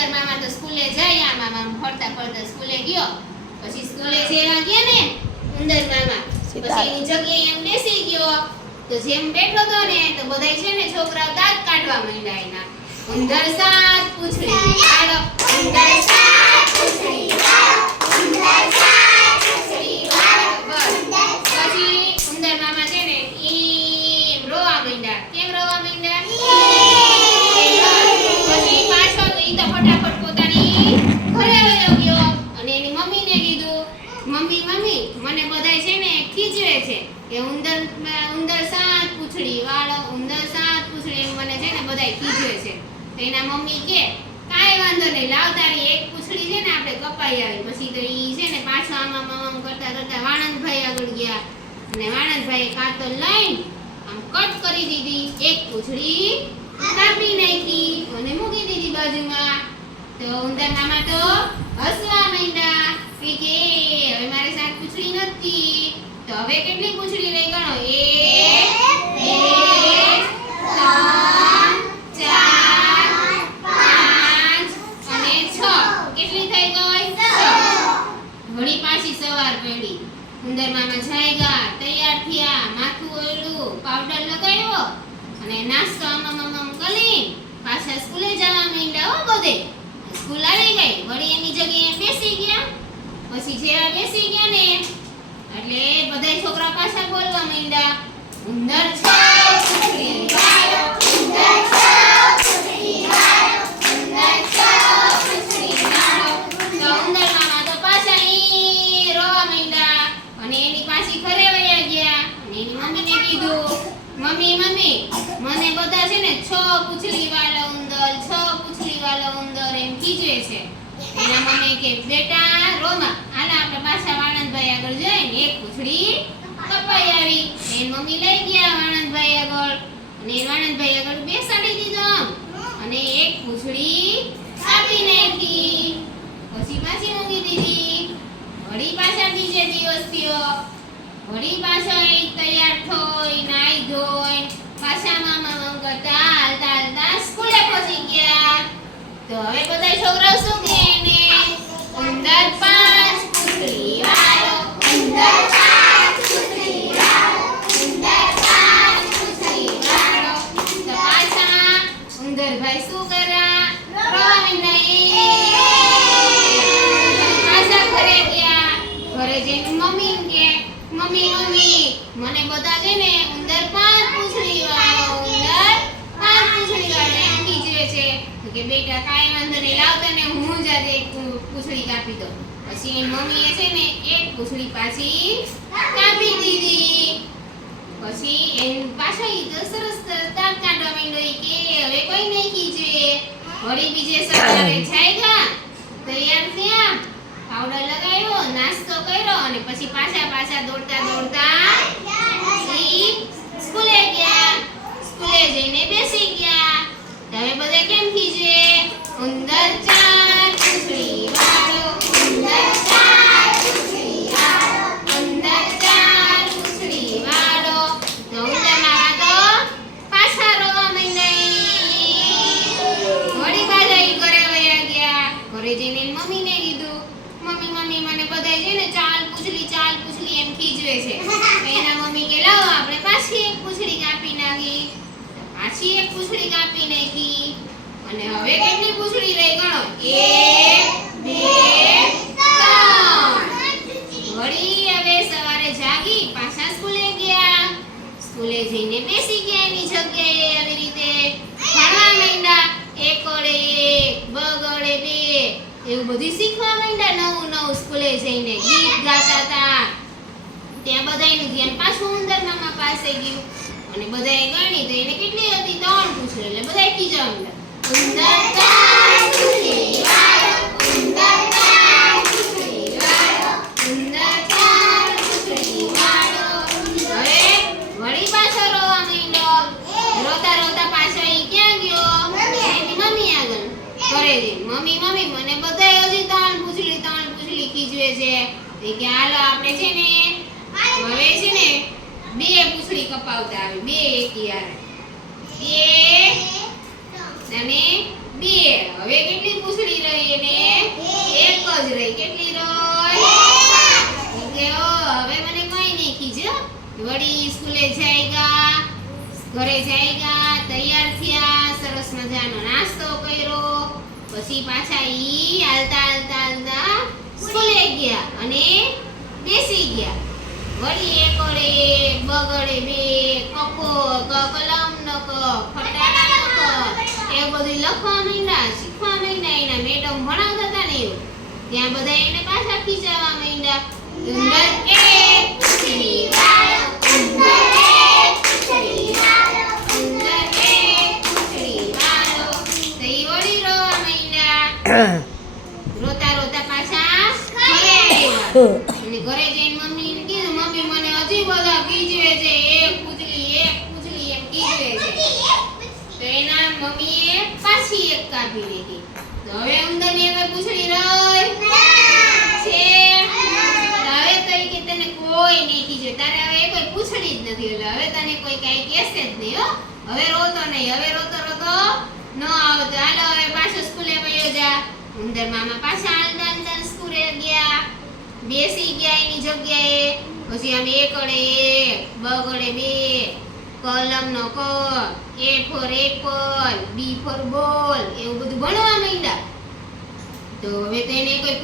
ઉંદર મામા તો સ્કૂલે જાય આ મામા ફરતા ફરતા સ્કૂલે ગયો. પછી સ્કૂલે જેવા ગયા ને ઉંદર મામા. પછી એની જગ્યાએ એમ બેસી ગયો. તો જેમ બેઠો તો ને તો બધાય છે ને છોકરાઓ દાંત કાઢવા માંડ્યા એના. ઉંદર સાત પૂછડી. કાઢો ઉંદર સાત પૂછડી. કાઢો ઉંદર સાત મને બધાય છે ને ખીજવે છે કે ઉંદર ઉંદર સાત પૂછડી વાળો, ઉંદર સાત પૂછડી એમ મને છે ને બધાય ખીજવે છે. તો એના મમ્મી કે, કાંઈ વાંધો નહીં, લાવ તારી એક પૂછડી છે ને આપણે કપાઈ આવી. પછી તો ઈ છે ને પાછો આમાં આમ કરતા કરતા વાણંદભાઈ આગળ ગયા. અને વાણંદભાઈએ કાતર લઈને આમ કટ કરી દીધી. એક પૂછડી કાપી નાખી અને મૂકી દીધી બાજુમાં. તો ઉંદર મામા તો હસવા માંડ્યા કે, હવે મારે સાત પૂછડી નથી. તો હવે કેટલી પૂછડી રહી? ગણો. એક, બે, ત્રણ પાછી સવાર પડી. ઉંદર મામા જાયગા તૈયાર થયા. માથું ઓળ્યું પાવડર લગાવ્યો અને નાસ્તો આમ આમ કરી પાછા સ્કૂલે જવા માંડ્યા હો બધે. સ્કૂલ આવી ગઈ. વળી એની જગ્યાએ બેસી ગયા. પછી જેવા બેસી ગયા ને, એટલે બધાય છોકરા પાછા બોલવા માંડ્યા. ઉંદર છે ઉંદર મમ્મી મમ્મી, મને બધા છે ને છ વાળો ઉંદર, છ વાળો ઉંદર એમ કીજે છે. એના મમ્મી કે, બેટા રોમા હાલ આપણે પાછા આગળ જઈને એક પૂછડી કપાઈ આવી એન મમ્મી લઈ ગયા વાણંદભાઈ આગળ. અને વાણંદભાઈ આગળ બેસાડી દીધો અને એક પૂછડી કાપી નાખી પછી પાછી મૂકી દીધી. વળી પાછા બીજે દિવસ થયો. વળી પાછા એ તૈયાર થઈ, નાઈ ધોઈ, પાછા મામ કરતા હાલતા હાલતા સ્કૂલે પહોંચી ગયા. કે બેટા કાંઈ વાંધો નહીં, લાવ તને હું જ આજે એક પૂ- કાપી દઉં. પછી એની મમ્મીએ છે ને એક પૂછડી પાછી કાપી દીધી. પછી એમ પાછા ઈ તો સરસ દાંત કાઢવા માંડ્યો કે હવે કોઈ નહીં કીજે વળી બીજે સવારે જાયગા તૈયાર થયા. પાવડર લગાવ્યો, નાસ્તો કર્યો અને પછી પાછા પાછા દોડતા દોડતા સ્કૂલે ગયા. સ્કૂલે જઈને બેસી ગયા. તમે બધા કેમ કાપી નાખી પાછી એક પૂછડી કાપી નાખી. અને હવે કેટલી પૂછડી રહી ગણો? વળી હવે સવારે જાગી, પાછા સ્કૂલે ગયા. સ્કૂલે જઈને બેસી ગયા એની જગ્યાએ આવી રીતે. ભણવા માંડ્યા. એક ઓળે એક બગડે બે. એવું બધું શીખવા માંડ્યા નવું નવું સ્કૂલે જઈને. ગીત ગાતા હતા. ત્યાં બધાયનું ધ્યાન પાછું ઉંદર મામા પાસે ગયું. અને બધાએ ગણી તો એને કેટલી હતી? ત્રણ પૂછ્યું એટલે બધાએ માંડ્યા ઉંદર. મમ્મી મમ્મી મને બધાય હજી ત્રણ પૂછડી ત્રણ પૂછડી ખીજવે છે તે કે આપણે છે ને હવે છે ને, બે પૂછડી કપાવતા આવી, બે એક યાર બે અને હવે કેટલી પૂછડી રહી એને? એક જ રહી. કેટલી રહી? કે હવે મને કઈ નહીં કીજો વળી સ્કૂલે જાયગા, ઘરે જાયગા, તૈયાર થયા, સરસ મજાનો નાસ્તો કર્યો. પછી પાછા ઈ હાલતા હાલતા હાલતા સ્કૂલે ગયા અને બેસી ગયા. વળી એકડે બગડે બે, કકો કલમ ન ક ફટાડા ન ક. એ બધું લખવા માંડ્યા શીખવા માંડ્યા એના મેડમ ભણાવતા હતા ને એવું ત્યાં બધા એને પાછા ખીચાવા માંડ્યા રોતા રોતા પાછા અને ઘરે જઈને મમ્મીને કીધું મમ્મી મને હજી બધા ખીજવે છે એક પૂછડી એક પૂછડી એમ ખીજવે છે તો એના મમ્મીએ પાછી એક કાપી લીધી. તો હવે ઉંદરની હવે પૂછડી રહી છે. હવે તો ઈ કે તને કોઈ નહીં કીજે તારે હવે કોઈ પૂછડી જ નથી એટલે હવે તને કોઈ કાંઈ કહેશે જ નહીં, હો. હવે રોતો નહીં, હવે રોતો રોતો ન આવતો. હાલો, હવે પાછો સ્કૂલે વયો જા. ઉંદર મામા પાછા હાલતા હાલતા સ્કૂલે ગયા. બેસી ગયા એની જગ્યાએ. પછી આમ એકડે એક, બગડે બે. કલમ નો ક, A for apple, B for ball, એવું બધું ભણવા માંડ્યા. તો હવે તો એને કોઈ